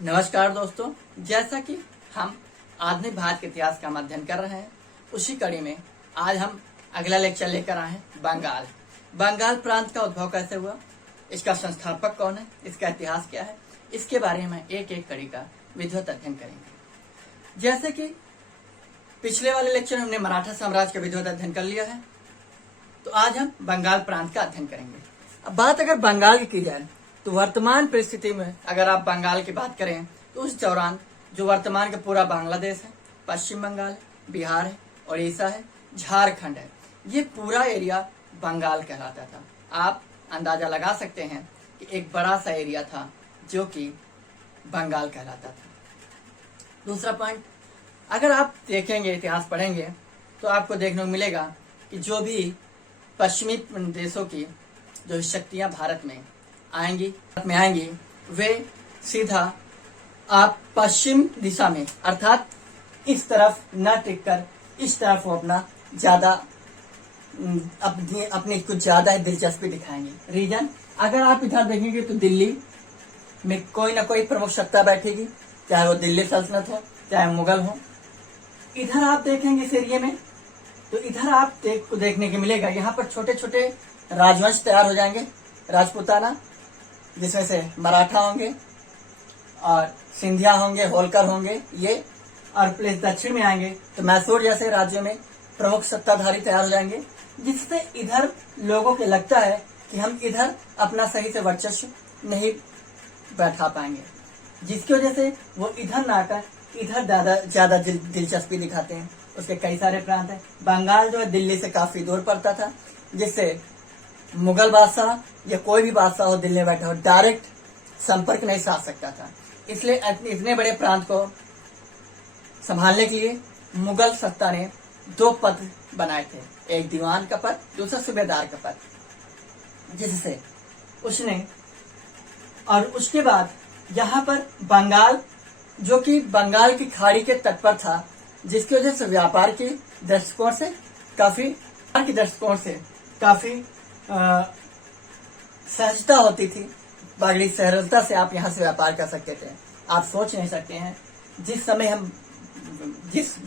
नमस्कार दोस्तों, जैसा कि हम आधुनिक भारत के इतिहास का अध्ययन कर रहे हैं, उसी कड़ी में आज हम अगला लेक्चर लेकर आए हैं बंगाल। बंगाल प्रांत का उद्भव कैसे हुआ, इसका संस्थापक कौन है, इसका इतिहास क्या है, इसके बारे में एक एक कड़ी का विधिवत अध्ययन करेंगे। जैसे कि पिछले वाले लेक्चर में हमने मराठा साम्राज्य का विधिवत अध्ययन कर लिया है, तो आज हम बंगाल प्रांत का अध्ययन करेंगे। अब बात अगर बंगाल की जाए तो वर्तमान परिस्थिति में अगर आप बंगाल की बात करें तो उस दौरान जो वर्तमान का पूरा बांग्लादेश है, पश्चिम बंगाल है, बिहार है, उड़ीसा है, झारखंड है, ये पूरा एरिया बंगाल कहलाता था। आप अंदाजा लगा सकते हैं कि एक बड़ा सा एरिया था जो कि बंगाल कहलाता था। दूसरा पॉइंट, अगर आप देखेंगे, इतिहास पढ़ेंगे तो आपको देखने को मिलेगा कि जो भी पश्चिमी देशों की जो शक्तियां भारत में आएंगी वे सीधा आप पश्चिम दिशा में अर्थात इस तरफ न टिककर इस तरफ वो अपना ज्यादा अपनी कुछ ज्यादा ही दिलचस्पी दिखाएंगे। रीजन अगर आप इधर देखेंगे तो दिल्ली में कोई ना कोई प्रमुख सत्ता बैठेगी, चाहे वो दिल्ली सल्तनत हो, चाहे मुगल हो। इधर आप देखेंगे इस एरिया में तो इधर आप देखने को मिलेगा, यहाँ पर छोटे छोटे राजवंश तैयार हो जाएंगे, राजपूताना, जिसमें से मराठा होंगे और सिंधिया होंगे, होलकर होंगे ये। और प्लेस दक्षिण में आएंगे तो मैसूर जैसे राज्यों में प्रमुख सत्ताधारी तैयार हो जाएंगे, जिससे इधर लोगों को लगता है कि हम इधर अपना सही से वर्चस्व नहीं बैठा पाएंगे, जिसकी वजह से वो इधर ना आकर इधर ज्यादा दिलचस्पी दिखाते हैं। उसके कई सारे प्रांत हैं। बंगाल जो है दिल्ली से काफी दूर पड़ता था, जिससे मुगल बादशाह या कोई भी बादशाह हो दिल्ली में बैठा हो डायरेक्ट संपर्क नहीं साध सकता था। इसलिए इतने बड़े प्रांत को संभालने के लिए मुगल सत्ता ने दो पद बनाए थे, एक दीवान का पद, दूसरा सूबेदार का पद, जिससे उसने और उसके बाद यहाँ पर बंगाल जो कि बंगाल की खाड़ी के तट पर था, जिसकी वजह से व्यापार के दृष्टिकोण से काफी सहजता होती थी। बड़ी सरलता से आप यहाँ से व्यापार कर सकते थे। आप सोच नहीं सकते हैं जिस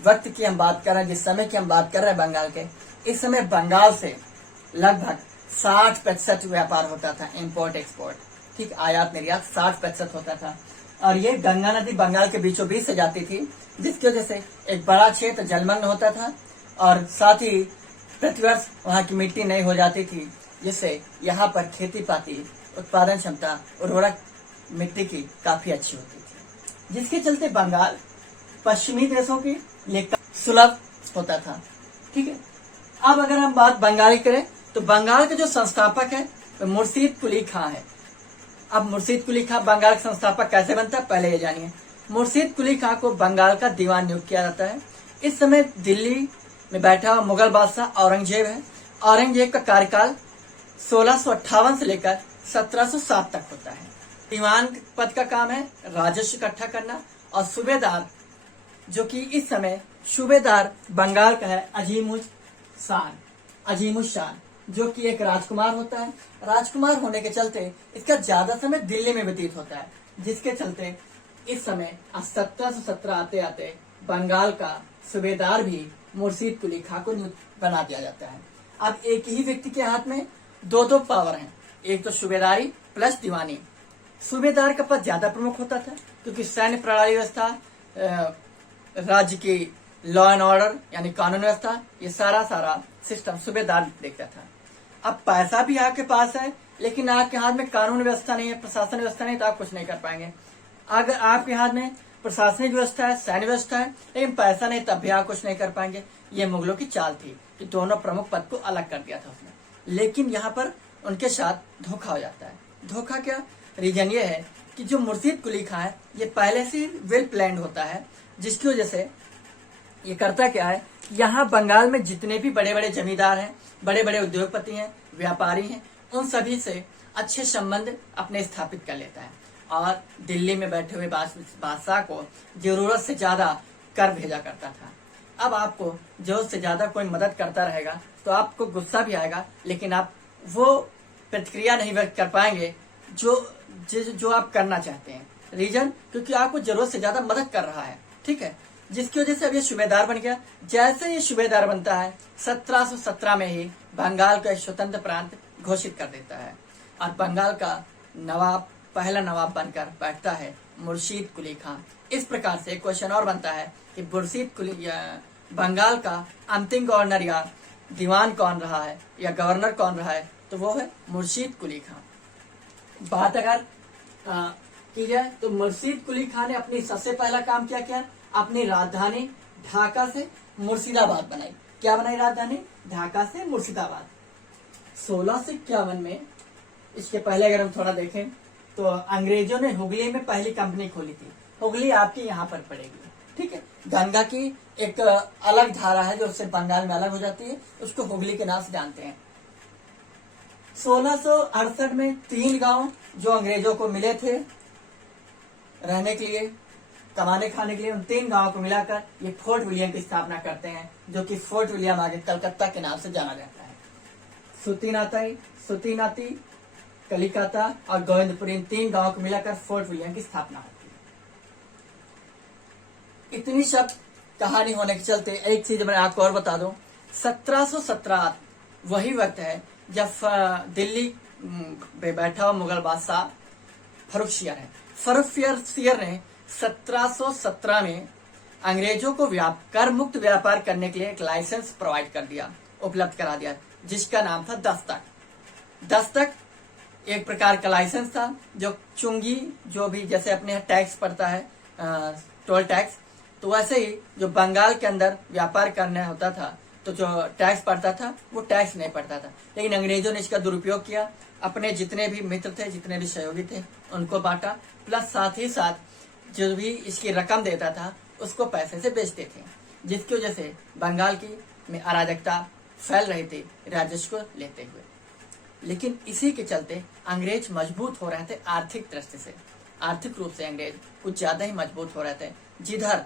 वक्त की हम बात कर रहे हैं, जिस समय की हम बात कर रहे हैं बंगाल के, इस समय बंगाल से लगभग 60% व्यापार होता था, इम्पोर्ट एक्सपोर्ट, ठीक, आयात निर्यात 60% होता था। और ये गंगा नदी बंगाल के बीचों बीच से जाती थी, जिसकी वजह से एक बड़ा क्षेत्र जलमग्न होता था और साथ ही प्रतिवर्ष वहाँ की मिट्टी नहीं हो जाती थी, जिससे यहाँ पर खेती पाती, उत्पादन क्षमता, उर्वरक मिट्टी की काफी अच्छी होती थी, जिसके चलते बंगाल पश्चिमी देशों के लिए सुलभ होता था। ठीक है, अब अगर हम बात बंगाल की करें तो बंगाल के जो संस्थापक है वो मुर्शीद कुली खां है। अब मुर्शीद कुली खां बंगाल का संस्थापक कैसे बनता है, पहले ये जानिए। मुर्शीद कुली खां को बंगाल का दीवान नियुक्त किया जाता है। इस समय दिल्ली में बैठा हुआ मुगल बादशाह औरंगजेब है। औरंगजेब का कार्यकाल 1658 से लेकर 1707 तक होता है। दीवान पद का काम है राजस्व इकट्ठा करना, और सूबेदार जो कि इस समय सूबेदार बंगाल का है अजीमुशान, जो कि एक राजकुमार होता है। राजकुमार होने के चलते इसका ज्यादा समय दिल्ली में व्यतीत होता है, जिसके चलते इस समय 1717 आते आते बंगाल का सूबेदार भी मुर्शीद कुली खां को बना दिया जाता है। अब एक ही व्यक्ति के हाथ में दो पावर हैं, एक तो सूबेदारी प्लस दीवानी। सूबेदार का पद ज्यादा प्रमुख होता था, क्योंकि सैन्य प्रणाली व्यवस्था, राज्य की लॉ एंड ऑर्डर यानी कानून व्यवस्था, ये सारा सिस्टम सूबेदार देखता था। अब पैसा भी आपके पास है, लेकिन आपके हाथ में कानून व्यवस्था नहीं है, प्रशासन व्यवस्था नहीं, तो आप कुछ नहीं कर पाएंगे। अगर आपके हाथ में प्रशासनिक व्यवस्था है, सैन्य व्यवस्था है, लेकिन पैसा नहीं, तब भी आप कुछ नहीं कर पाएंगे। ये मुगलों की चाल थी कि दोनों प्रमुख पद को अलग कर दिया था उसने। लेकिन यहाँ पर उनके साथ धोखा हो जाता है। धोखा क्या, रीजन ये है कि जो मुर्शीद कुली खां है ये पहले से वेल प्लान्ड होता है, जिसकी वजह से ये करता क्या है, यहाँ बंगाल में जितने भी बड़े बड़े जमींदार हैं, बड़े बड़े उद्योगपति हैं, व्यापारी हैं, उन सभी से अच्छे संबंध अपने स्थापित कर लेता है और दिल्ली में बैठे हुए बादशाह को जरूरत से ज्यादा कर भेजा करता था। अब आपको जरूरत से ज्यादा कोई मदद करता रहेगा तो आपको गुस्सा भी आएगा, लेकिन आप वो प्रतिक्रिया नहीं व्यक्त कर पाएंगे जो आप करना चाहते हैं। रीजन क्योंकि आपको जरूरत से ज्यादा मदद कर रहा है, ठीक है, जिसकी वजह से अब ये सूबेदार बन गया। जैसे ये सूबेदार बनता है 1717 में ही बंगाल को एक स्वतंत्र प्रांत घोषित कर देता है और बंगाल का नवाब, पहला नवाब बनकर बैठता है मुर्शीद कुली खान। इस प्रकार से एक क्वेश्चन और बनता है कि मुर्शीद कुली बंगाल का अंतिम गवर्नर या दीवान कौन रहा है या गवर्नर कौन रहा है, तो वो है मुर्शीद कुली खान। बात अगर की जाए तो मुर्शीद कुली खान ने अपनी सबसे पहला काम क्या किया, अपनी राजधानी ढाका से मुर्शिदाबाद बनाई। क्या बनाई राजधानी? ढाका से मुर्शिदाबाद। 1651 में, इसके पहले अगर हम थोड़ा देखें तो अंग्रेजों ने हुगली में पहली कंपनी खोली थी। हुगली आपकी यहाँ पर पड़ेगी, ठीक है। गंगा की एक अलग धारा है जो उससे बंगाल में अलग हो जाती है, उसको हुगली के नाम से जानते हैं। 1668 में 3 गांव जो अंग्रेजों को मिले थे रहने के लिए, कमाने खाने के लिए, उन 3 गांवों को मिलाकर ये फोर्ट विलियम की स्थापना करते हैं, जो कि फोर्ट विलियम आगे कलकत्ता के नाम से जाना जाता है। सुतीनाती, कलिकाता और गोविंदपुर, इन 3 गांवों को मिलाकर फोर्ट विलियम की स्थापना होती है। इतनी सब कहानी होने के चलते एक चीज मैं आपको और बता दूं, 1717 वही वक्त है जब दिल्ली में बैठा हुआ मुगल बादशाह फर्रुखसियर है। फर्रुखसियर ने 1717 में अंग्रेजों को कर मुक्त व्यापार करने के लिए एक लाइसेंस प्रोवाइड कर दिया, उपलब्ध करा दिया, जिसका नाम था दस्तक। दस्तक एक प्रकार का लाइसेंस था जो चुंगी, जो भी जैसे अपने टैक्स पड़ता है टोल टैक्स, तो वैसे ही जो बंगाल के अंदर व्यापार करना होता था तो जो टैक्स पड़ता था वो टैक्स नहीं पड़ता था। लेकिन अंग्रेजों ने इसका दुरुपयोग किया, अपने जितने भी मित्र थे, जितने भी सहयोगी थे, उनको बांटा, प्लस साथ ही साथ जो भी इसकी रकम देता था उसको पैसे से बेचते थे, जिसकी वजह से बंगाल की में अराजकता फैल रही थी राजस्व को लेते हुए। लेकिन इसी के चलते अंग्रेज मजबूत हो रहे थे आर्थिक दृष्टि से, आर्थिक रूप से अंग्रेज कुछ ज्यादा ही मजबूत हो रहे थे, जिधर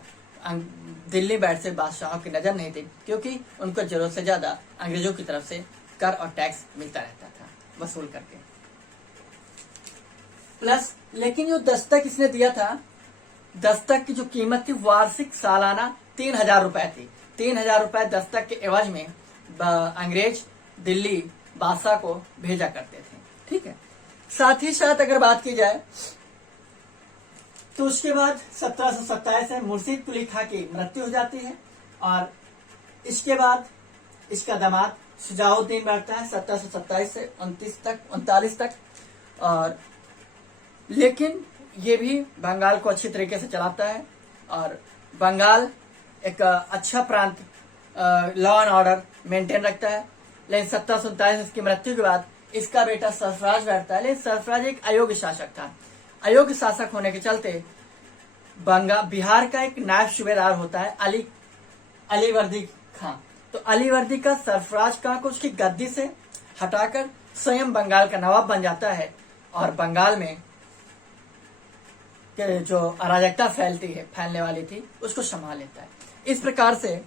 दिल्ली बैठ से बादशाहों की नजर नहीं थी, क्योंकि उनको जरूरत से ज्यादा अंग्रेजों की तरफ से कर और टैक्स मिलता रहता था वसूल करके। प्लस लेकिन जो दस्तक इसने दिया था, दस्तक की जो कीमत थी वार्षिक सालाना 3000 रुपए थी। 3000 रुपए दस्तक के एवज में अंग्रेज दिल्ली बादशाह को भेजा करते थे, ठीक है। साथ ही साथ अगर बात की जाए तो उसके बाद 1727 में मुर्शीद कुली खां की मृत्यु हो जाती है और इसके बाद इसका दामाद शुजाउद्दीन बैठता है 1727 से 39 तक। और लेकिन ये भी बंगाल को अच्छी तरीके से चलाता है और बंगाल एक अच्छा प्रांत, लॉ एंड ऑर्डर मेंटेन रखता है। लेकिन 1727 इसकी मृत्यु के बाद इसका बेटा सरफराज बैठता है, लेकिन सरफराज एक अयोग्य शासक था। अयोग्य शासक होने के चलते बिहार का एक नायब सूबेदार होता है अलीवर्दी खां। तो अलीवर्दी का सरफराज खां को उसकी गद्दी से हटाकर स्वयं बंगाल का नवाब बन जाता है और बंगाल में जो अराजकता फैलने वाली थी उसको संभाल लेता है। इस प्रकार से,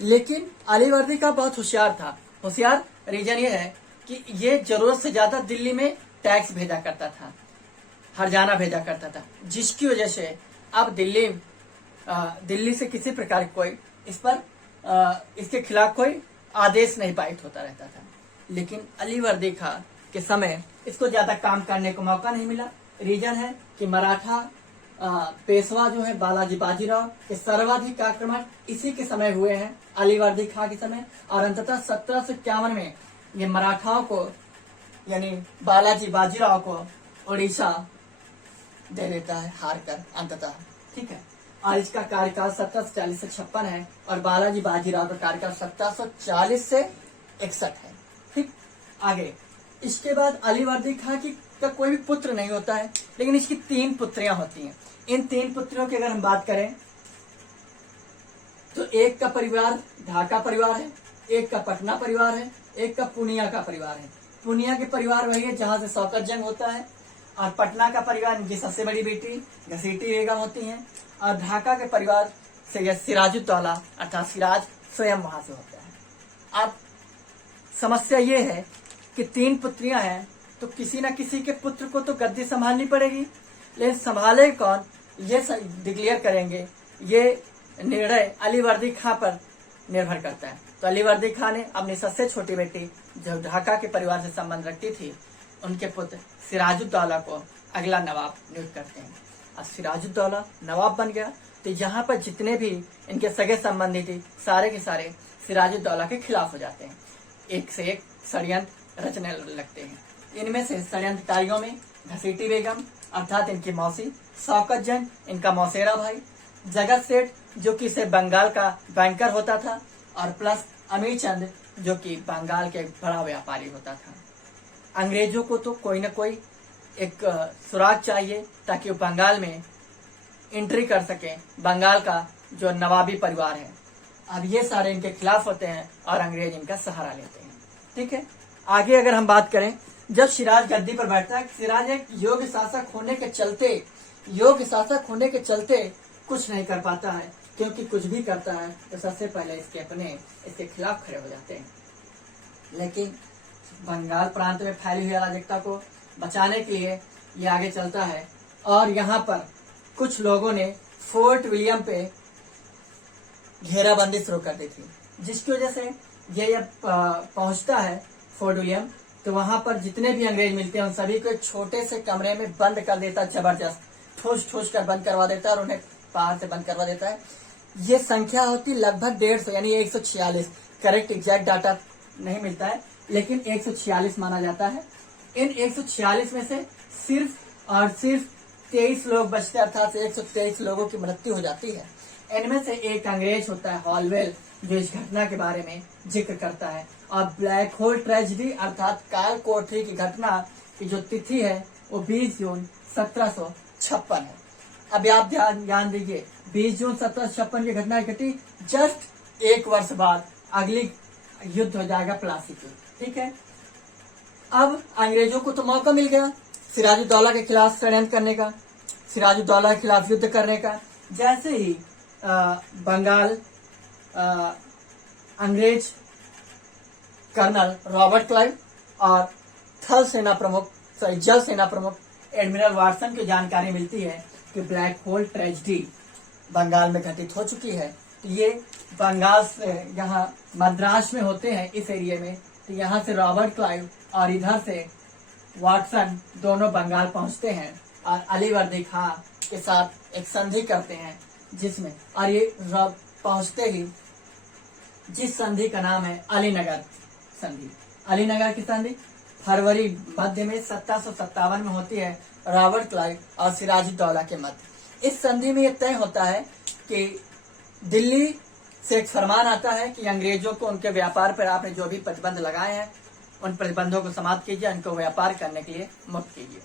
लेकिन अलीवर्दी का बहुत होशियार था। होशियार रीजन ये है कि ये जरूरत से ज्यादा दिल्ली में टैक्स भेजा करता था, हरजाना भेजा करता था, जिसकी वजह से अब दिल्ली से किसी प्रकार कोई इसके खिलाफ कोई आदेश नहीं पारित होता रहता था। लेकिन अलीवर्दी खां के समय इसको ज्यादा काम करने को मौका नहीं मिला। रीजन है कि मराठा पेशवा जो है बालाजी बाजीराव के सर्वाधिक आक्रमण इसी के समय हुए हैं, अलीवर्दी खां के समय। और अंततः 1751 में ये मराठाओं को यानी बालाजी बाजीराव को उड़ीसा दे देता है हार कर अंततः, ठीक है। और इसका कार्यकाल 1740 से 56 है और बालाजी बाजीराव का कार्यकाल 1740 से 61 है, ठीक। आगे इसके बाद अलीवर्दी खां का कोई भी पुत्र नहीं होता है, लेकिन इसकी 3 पुत्रियां होती हैं। इन 3 पुत्रियों की अगर हम बात करें तो एक का परिवार ढाका परिवार है, एक का पटना परिवार है, एक का पूर्णिया का परिवार है। पूर्णिया के परिवार वही है जहां से शौकत जंग होता है, और पटना का परिवार इनकी सबसे बड़ी बेटी घसीटी बेगम होती हैं, और ढाका के परिवार से यह सिराजुद्दौला अर्थात सिराज स्वयं वहां से होता है। अब समस्या ये है कि 3 पुत्रियां हैं तो किसी न किसी के पुत्र को तो गद्दी संभालनी पड़ेगी, लेकिन संभाले कौन ये डिक्लेयर करेंगे, ये निर्णय अली वर्दी खां पर निर्भर करता है। तो अली वर्दी खां ने अपनी सबसे छोटी बेटी जो ढाका के परिवार से संबंध रखती थी, उनके पुत्र सिराजुद्दौला को अगला नवाब नियुक्त करते हैं। अब सिराजुद्दौला नवाब बन गया तो यहाँ पर जितने भी इनके सगे संबंधी थे सारे के सारे सिराजुद्दौला के खिलाफ हो जाते हैं, एक से एक षड्यंत्र रचने लगते हैं। इनमें से षड्यंत्रकारियों में घसीटी बेगम अर्थात इनकी मौसी, शौकत जंग इनका मौसेरा भाई, जगत सेठ जो कि इसे बंगाल का बैंकर होता था, और प्लस अमीर चंद जो कि बंगाल के एक बड़ा व्यापारी होता था। अंग्रेजों को तो कोई न कोई एक सुराग चाहिए ताकि वो बंगाल में एंट्री कर सके, बंगाल का जो नवाबी परिवार है। अब ये सारे इनके खिलाफ होते हैं और अंग्रेज इनका सहारा लेते हैं। ठीक है, आगे अगर हम बात करें, जब सिराज गद्दी पर बैठता है, सिराज एक योग्य शासक होने के चलते कुछ नहीं कर पाता है, क्योंकि कुछ भी करता है तो सबसे पहले इसके खिलाफ खड़े हो जाते हैं। लेकिन बंगाल प्रांत में फैली हुई अराजकता को बचाने के लिए ये आगे चलता है और यहाँ पर कुछ लोगों ने फोर्ट विलियम पे घेराबंदी शुरू कर दी थी, जिसकी वजह से ये जब पहुंचता है फोर्ट विलियम तो वहां पर जितने भी अंग्रेज मिलते हैं उन सभी को एक छोटे से कमरे में बंद कर देता है, जबरदस्त ठूस कर बंद करवा देता है और उन्हें बाहर से बंद करवा देता है। ये संख्या होती लगभग 150 यानी 146, करेक्ट एग्जैक्ट डाटा नहीं मिलता है लेकिन 146 माना जाता है। इन 146 में से सिर्फ और सिर्फ 23 लोग बचते, अर्थात 123 लोगों की मृत्यु हो जाती है। इनमें से एक अंग्रेज होता है हॉलवेल, जो इस घटना के बारे में जिक्र करता है। और ब्लैक होल ट्रेजेडी अर्थात काल कोठरी की घटना की जो तिथि है वो 20 जून 1756 है। अब आप ध्यान दीजिए, 20 जून 1756 की घटना घटी, जस्ट एक वर्ष बाद अगली युद्ध हो जाएगा प्लासी की। ठीक है, अब अंग्रेजों को तो मौका मिल गया सिराजुद्दौला के खिलाफ षड्यंत्र करने का, सिराजुद्दौला के खिलाफ युद्ध करने का। जैसे ही बंगाल अंग्रेज कर्नल रॉबर्ट क्लाइव और जल सेना प्रमुख एडमिरल वाटसन की जानकारी मिलती है कि ब्लैक होल ट्रेजेडी बंगाल में घटित हो चुकी है, तो ये बंगाल से यहाँ मद्रास में होते हैं इस एरिया में, तो यहाँ से रॉबर्ट क्लाइव और इधर से वाटसन दोनों बंगाल पहुंचते हैं और अली वर्दी खां के साथ एक संधि करते हैं, जिसमें और ये पहुंचते ही जिस संधि का नाम है अलीनगर संधि। अलीनगर की संधि फरवरी मध्य में 1757 में होती है रॉबर्ट क्लाइव और सिराजुद्दौला के मध्य। इस संधि में यह तय होता है कि दिल्ली से एक फरमान आता है कि अंग्रेजों को उनके व्यापार पर आपने जो भी प्रतिबंध लगाए हैं उन प्रतिबंधों को समाप्त कीजिए, उनको व्यापार करने के लिए मुक्त कीजिए।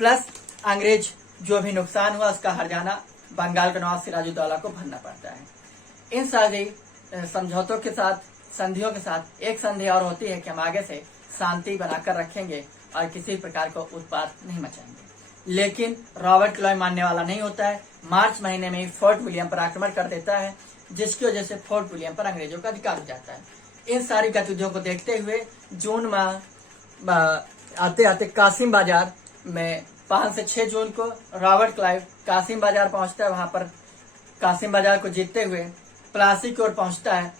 प्लस अंग्रेज जो भी नुकसान हुआ उसका हर्जाना बंगाल के नवाब सिराजुद्दौला को भरना पड़ता है। इन सारे समझौतों के साथ, संधियों के साथ एक संधि और होती है कि हम आगे से शांति बनाकर रखेंगे और किसी प्रकार को उत्पात नहीं मचाएंगे। लेकिन रॉबर्ट क्लाइव मानने वाला नहीं होता है। मार्च महीने में फोर्ट विलियम पर आक्रमण कर देता है, जिसकी वजह से फोर्ट विलियम पर अंग्रेजों का अधिकार हो जाता है। इन सारी गतिविधियों को देखते हुए जून माह आते आते कासिम बाजार में 5 से 6 जून को रॉबर्ट क्लाइव कासिम बाजार पहुंचता है। वहां पर कासिम बाजार को जीतते हुए प्लासी की ओर पहुंचता है,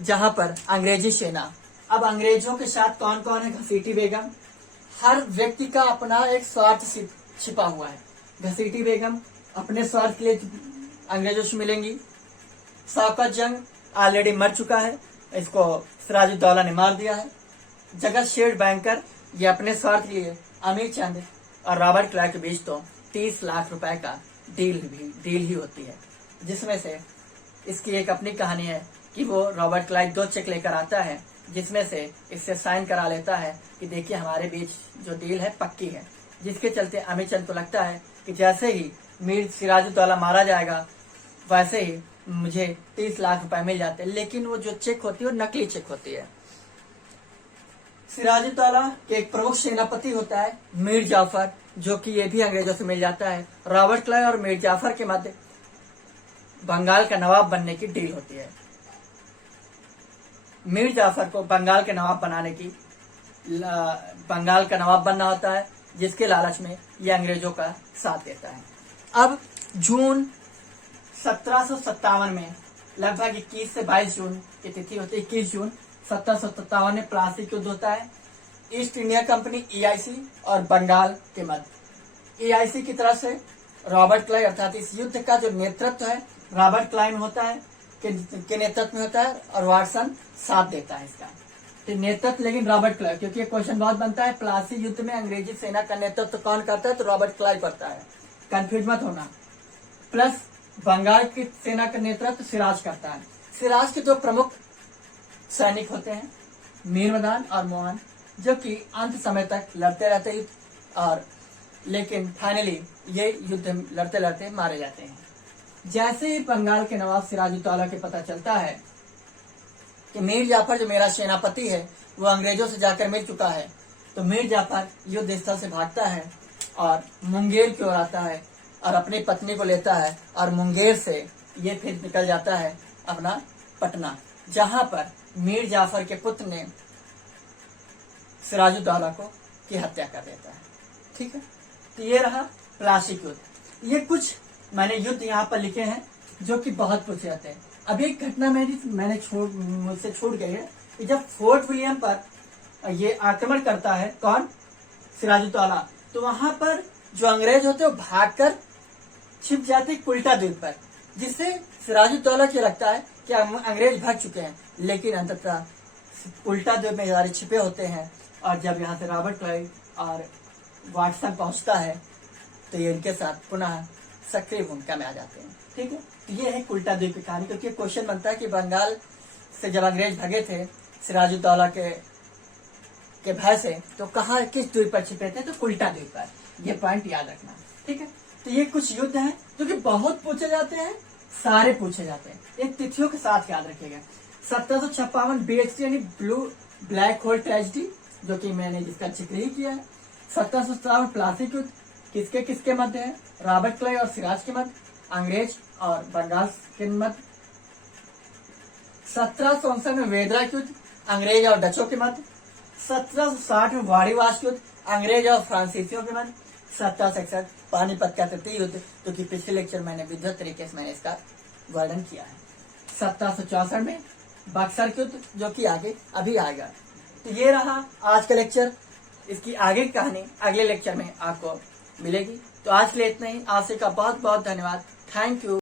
जहां पर अंग्रेजी सेना। अब अंग्रेजों के साथ कौन कौन है? घसीटी बेगम। हर व्यक्ति का अपना एक स्वार्थ छिपा हुआ है। घसीटी बेगम अपने स्वार्थ के लिए अंग्रेजों से मिलेंगी। शौकत जंग ऑलरेडी मर चुका है, इसको सिराजुद्दौला ने मार दिया है। जगत सेठ बैंकर ये अपने स्वार्थ के लिए अमीर चंद और रॉबर्ट क्लाइव के बीच तो 30 लाख रुपए का डील ही होती है, जिसमें से इसकी एक अपनी कहानी है कि वो रॉबर्ट क्लाइव 2 चेक लेकर आता है, जिसमें से इससे साइन करा लेता है कि देखिए हमारे बीच जो डील है पक्की है। जिसके चलते अमीर चंद को लगता है कि जैसे ही मीर सिराजुद्दौला मारा जाएगा वैसे ही मुझे 30 लाख रुपए मिल जाते हैं। लेकिन वो जो चेक होती है वो नकली चेक होती है। सिराजुद्दौला के एक प्रमुख सेनापति होता है मीर जाफर, जो कि ये भी अंग्रेजों से मिल जाता है। रॉबर्ट क्लाइव और मीर जाफर के मध्य बंगाल का नवाब बनने की डील होती है। मीर जाफर को बंगाल के नवाब बनना होता है, जिसके लालच में ये अंग्रेजों का साथ देता है। अब जून 1757 में लगभग 21 से 22 जून की तिथि होती है। 21 जून 1757 में प्लासी युद्ध होता है ईस्ट इंडिया कंपनी EIC और बंगाल के मध्य। EIC की तरफ से रॉबर्ट क्लाइव, अर्थात इस युद्ध का जो नेतृत्व है रॉबर्ट क्लाइव होता है के नेतृत्व में होता है और वाटसन साथ देता है इसका। तो नेतृत्व लेकिन रॉबर्ट क्लाइव, क्योंकि ये क्वेश्चन बहुत बनता है प्लासी युद्ध में अंग्रेजी सेना का नेतृत्व कौन करता है, तो रॉबर्ट क्लाइव करता है, कंफ्यूज मत होना। प्लस बंगाल की सेना का नेतृत्व सिराज करता है। सिराज के दो प्रमुख सैनिक होते हैं मीरमदान और मोहन, जो कि अंत समय तक लड़ते रहते युद्ध, और लेकिन फाइनली ये युद्ध लड़ते लड़ते मारे जाते हैं। जैसे ही बंगाल के नवाब सिराजुद्दौला के पता चलता है कि मीर जाफर जो मेरा सेनापति है वो अंग्रेजों से जाकर मिल चुका है, तो मीर जाफर युद्ध स्थल से भागता है और मुंगेर की ओर आता है और अपनी पत्नी को लेता है और मुंगेर से ये फिर निकल जाता है अपना पटना, जहां पर मीर जाफर के पुत्र ने सिराजुद्दौला को की हत्या कर देता है। ठीक है, तो ये रहा प्लासी युद्ध। ये कुछ मैंने युद्ध यहाँ पर लिखे हैं जो कि बहुत पूछे जाते हैं। अब एक घटना मुझसे छूट गई है कि जब फोर्ट विलियम पर ये आक्रमण करता है कौन, सिराजुद्दौला, तो वहां पर जो अंग्रेज होते हैं वो भागकर छिप जाते कुल्टा द्वीप पर, जिससे सिराजुद्दौला को लगता है कि अंग्रेज भाग चुके हैं, लेकिन अंततः उल्टा द्वीप में सारे छिपे होते हैं। और जब यहाँ से रॉबर्ट क्लाइव और वाटसन पहुंचता है तो ये इनके साथ पुनः सक्रिय भूमिका में आ जाते हैं। ठीक है, तो ये है उल्टा द्वीप की कहानी, क्योंकि क्वेश्चन बनता है कि बंगाल से जब अंग्रेज भगे थे सिराजुद्दौला के भय से, तो कहाँ किस द्वीप पर छिपे थे, तो उल्टा द्वीप पर। ये पॉइंट याद रखना। ठीक है, तो ये कुछ युद्ध हैं जो कि बहुत पूछे जाते हैं, सारे पूछे जाते हैं। एक तिथियों के साथ याद रखिएगा। 1756 BHT यानी ब्लैक होल ट्रेजेडी, जो कि मैंने जिसका जिक्र ही किया है। 1757 प्लासी युद्ध किसके किसके मध्य है, रॉबर्ट क्लाइव और सिराज के मध्य, अंग्रेज और बंगाल के मध्य। 1759 में वेदरा युद्ध, अंग्रेज और डचों के मध्य। 1760 में वाड़ीवास युद्ध, अंग्रेज और फ्रांसीसियों के मध्य। 1761 पानीपत का तृतीय युद्ध, जो कि पिछले लेक्चर मैंने विद्युत तरीके से मैंने इसका वर्णन किया है। 1764 में बक्सर युद्ध, जो कि आगे अभी आएगा। तो ये रहा आज का लेक्चर। इसकी आगे की कहानी अगले लेक्चर में आपको मिलेगी। तो आज के लिए इतना ही। आप सबका बहुत बहुत धन्यवाद। Thank you.